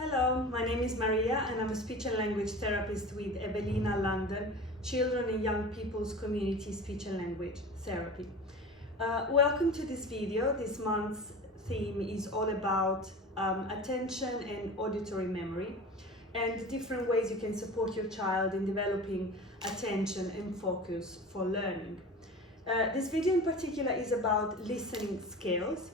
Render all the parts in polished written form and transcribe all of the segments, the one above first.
Hello, my name is Maria and I'm a speech and language therapist with Evelina London, Children and Young People's Community Speech and Language Therapy. Welcome to this video. This month's theme is all about attention and auditory memory and the different ways you can support your child in developing attention and focus for learning. This video in particular is about listening skills.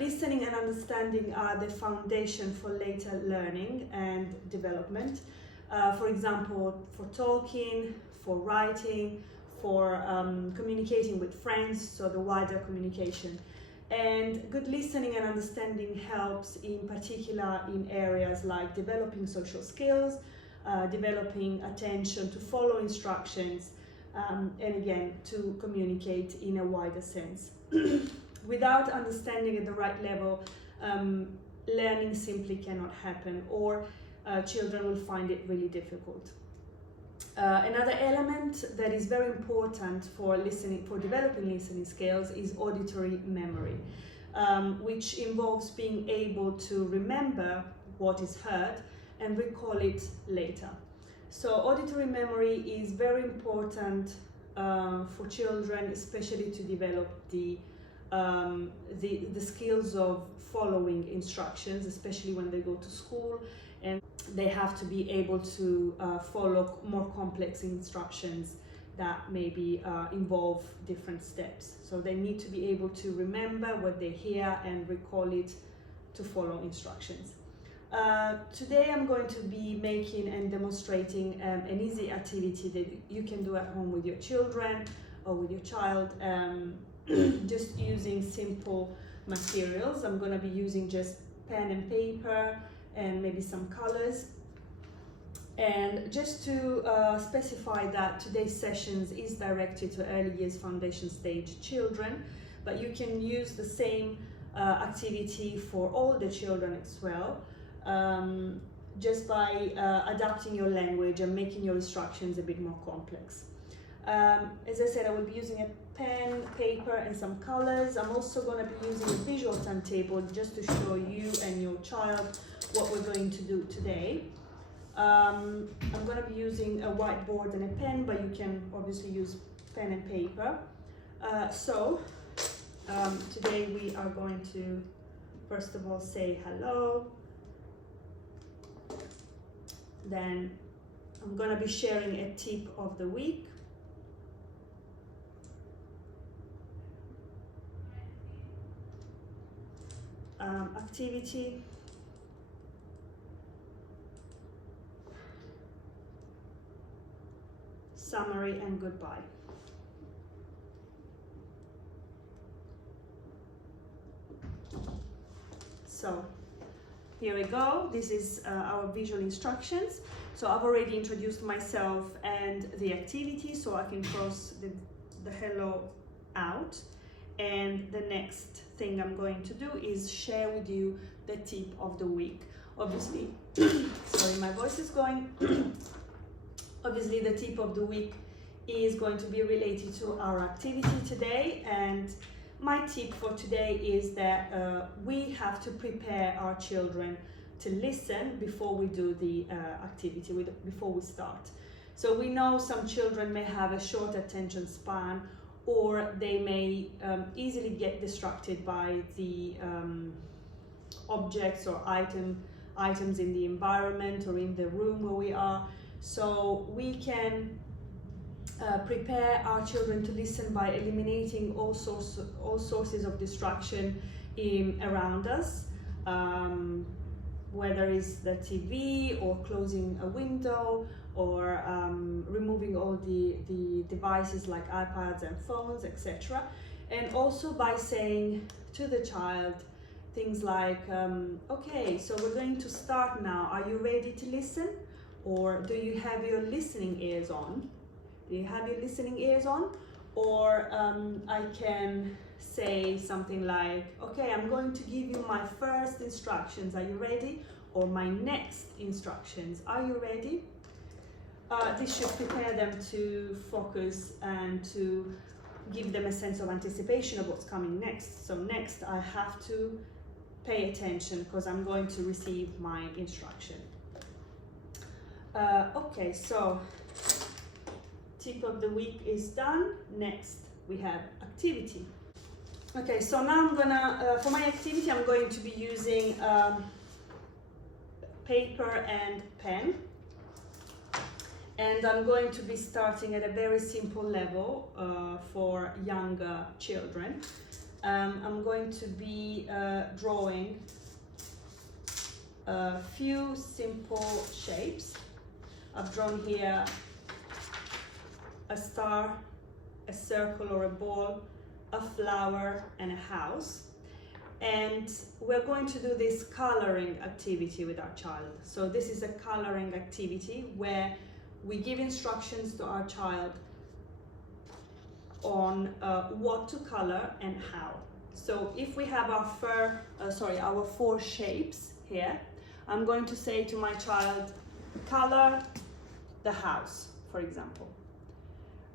Listening and understanding are the foundation for later learning and development. For example, for talking, for writing, for communicating with friends, so the wider communication. And good listening and understanding helps in particular in areas like developing social skills, developing attention to follow instructions, and again, to communicate in a wider sense. Without understanding at the right level, learning simply cannot happen, or children will find it really difficult. Another element that is very important for developing listening skills is auditory memory, which involves being able to remember what is heard and recall it later. So auditory memory is very important for children, especially to develop the skills of following instructions, especially when they go to school and they have to be able to follow more complex instructions that maybe involve different steps. So they need to be able to remember what they hear and recall it to follow instructions. Today I'm going to be making and demonstrating an easy activity that you can do at home with your children or with your child. Just using simple materials. I'm going to be using just pen and paper and maybe some colors. And just to specify that today's sessions is directed to early years foundation stage children, but you can use the same activity for older children as well, just by adapting your language and making your instructions a bit more complex. As I said, I will be using a pen, paper and some colors. I'm also going to be using a visual timetable just to show you and your child what we're going to do today. I'm going to be using a whiteboard and a pen, but you can obviously use pen and paper. Today we are going to first of all say hello. Then I'm going to be sharing a tip of the week. Activity, summary and goodbye. So here we go. This is our visual instructions. So I've already introduced myself and the activity, so I can cross the hello out. And the next thing I'm going to do is share with you the tip of the week. Obviously, sorry, my voice is going. Obviously, the tip of the week is going to be related to our activity today. And my tip for today is that we have to prepare our children to listen before we do the activity, before we start. So we know some children may have a short attention span, or they may easily get distracted by the objects or items in the environment or in the room where we are. So we can prepare our children to listen by eliminating all sources of distraction around us, whether it's the TV or closing a window, or removing all the devices like iPads and phones, etc. And also by saying to the child things like, okay, so we're going to start now. Are you ready to listen? Or do you have your listening ears on? Do you have your listening ears on? Or I can say something like, okay, I'm going to give you my first instructions. Are you ready? Or my next instructions. Are you ready? This should prepare them to focus and to give them a sense of anticipation of what's coming next. So next I have to pay attention because I'm going to receive my instruction. Okay, so tip of the week is done. Next we have activity. Okay, so now I'm gonna, for my activity, I'm going to be using paper and pen. And I'm going to be starting at a very simple level for younger children. I'm going to be drawing a few simple shapes. I've drawn here a star, a circle or a ball, a flower and a house. And we're going to do this coloring activity with our child. So this is a coloring activity where we give instructions to our child on what to color and how. So if we have our four shapes here, I'm going to say to my child, color the house, for example,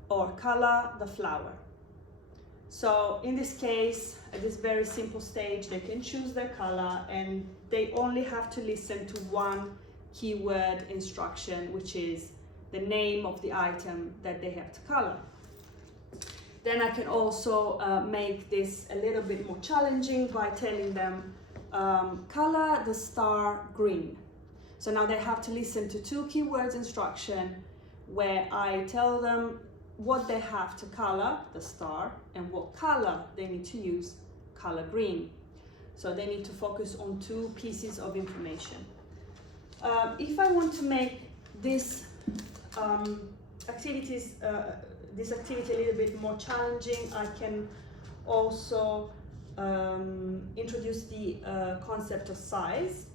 or color the flower. So in this case, at this very simple stage, they can choose their color and they only have to listen to one keyword instruction, which is the name of the item that they have to color. Then I can also make this a little bit more challenging by telling them color the star green. So now they have to listen to two keywords instruction where I tell them what they have to color, the star, and what color they need to use, color green. So they need to focus on two pieces of information. If I want to make this activity a little bit more challenging, I can also introduce the concept of size.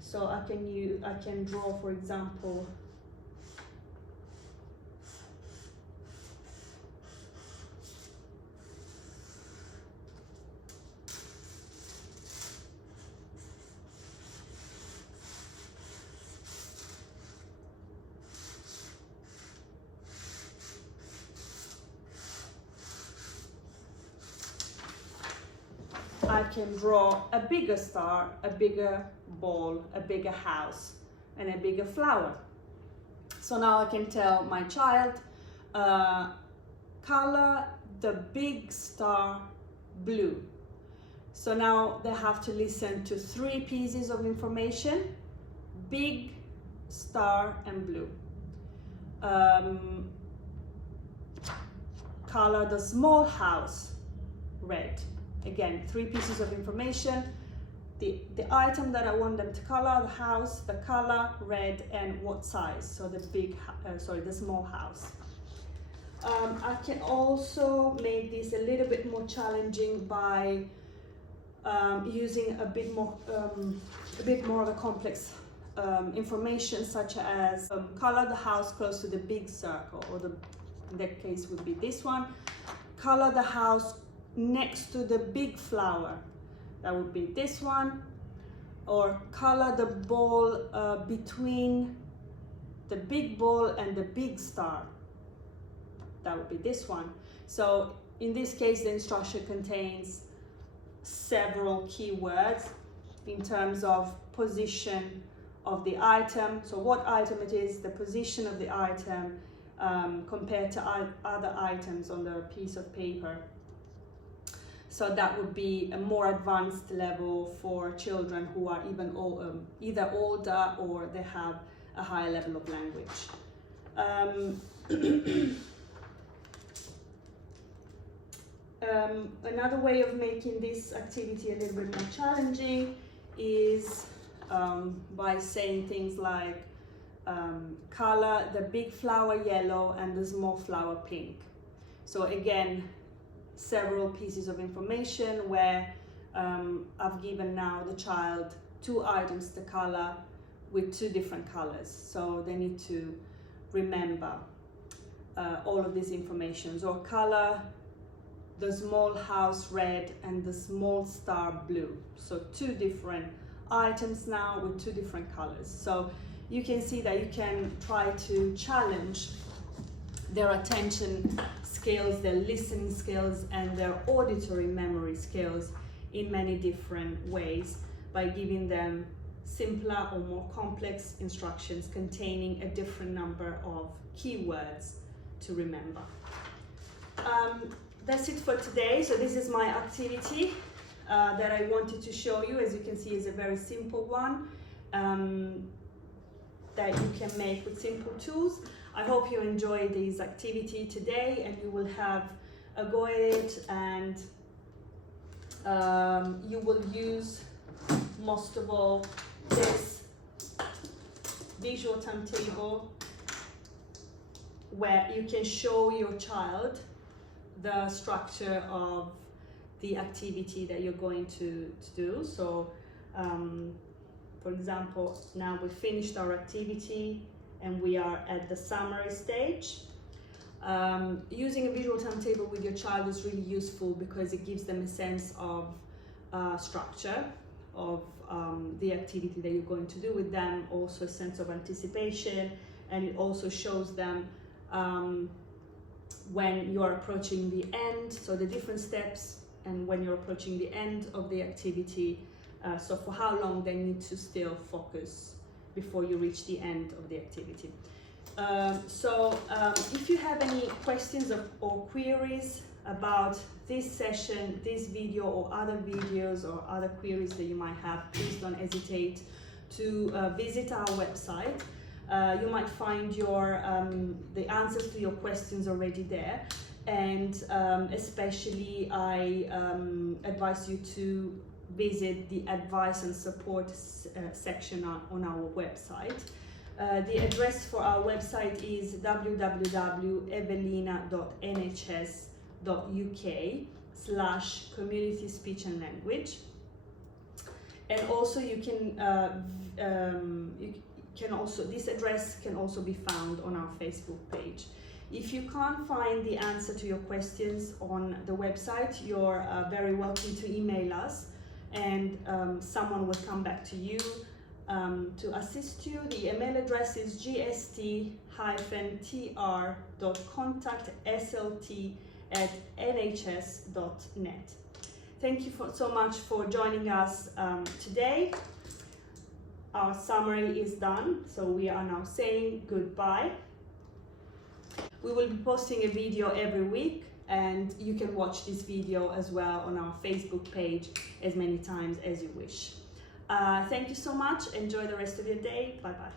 So I can draw, for example, I can draw a bigger star, a bigger ball, a bigger house, and a bigger flower. So now I can tell my child, color the big star blue. So now they have to listen to three pieces of information: big, star, and blue. Color the small house red. Again, three pieces of information: the item that I want them to color, the house, the color red, and what size. So the small house. I can also make this a little bit more challenging by using a bit more of a complex information, such as color the house close to the big circle, or in that case would be this one. Color the house next to the big flower, that would be this one. Or color the ball between the big ball and the big star, that would be this one. So in this case, the instruction contains several keywords in terms of position of the item, so what item it is, the position of the item compared to other items on the piece of paper. So that would be a more advanced level for children who are either older or they have a higher level of language. Another way of making this activity a little bit more challenging is by saying things like color the big flower yellow and the small flower pink. So again, several pieces of information where I've given now the child two items to color with two different colors. So they need to remember all of these informations, or color the small house red and the small star blue. So two different items now with two different colors. So you can see that you can try to challenge their attention skills, their listening skills, and their auditory memory skills in many different ways by giving them simpler or more complex instructions containing a different number of keywords to remember. That's it for today. So this is my activity that I wanted to show you. As you can see, is a very simple one that you can make with simple tools. I hope you enjoy this activity today and you will have a go at it, and you will use most of all this visual timetable where you can show your child the structure of the activity that you're going to do. So for example, now we finished our activity and we are at the summary stage. Using a visual timetable with your child is really useful because it gives them a sense of structure of the activity that you're going to do with them, also a sense of anticipation, and it also shows them when you are approaching the end, so the different steps, and when you're approaching the end of the activity, so for how long they need to still focus before you reach the end of the activity. If you have any questions or queries about this session, this video, or other videos or other queries that you might have, please don't hesitate to visit our website. You might find the answers to your questions already there, and especially I advise you to visit the advice and support section on our website. The address for our website is www.evelina.nhs.uk/community speech and language, and also you can this address can also be found on our Facebook page. If you can't find the answer to your questions on the website, you're very welcome to email us, and someone will come back to you to assist you. The email address is gst-tr.contact@nhs.net. Thank you so much for joining us today. Our summary is done, so we are now saying goodbye. We will be posting a video every week, and you can watch this video as well on our Facebook page as many times as you wish. Thank you so much. Enjoy the rest of your day. Bye bye.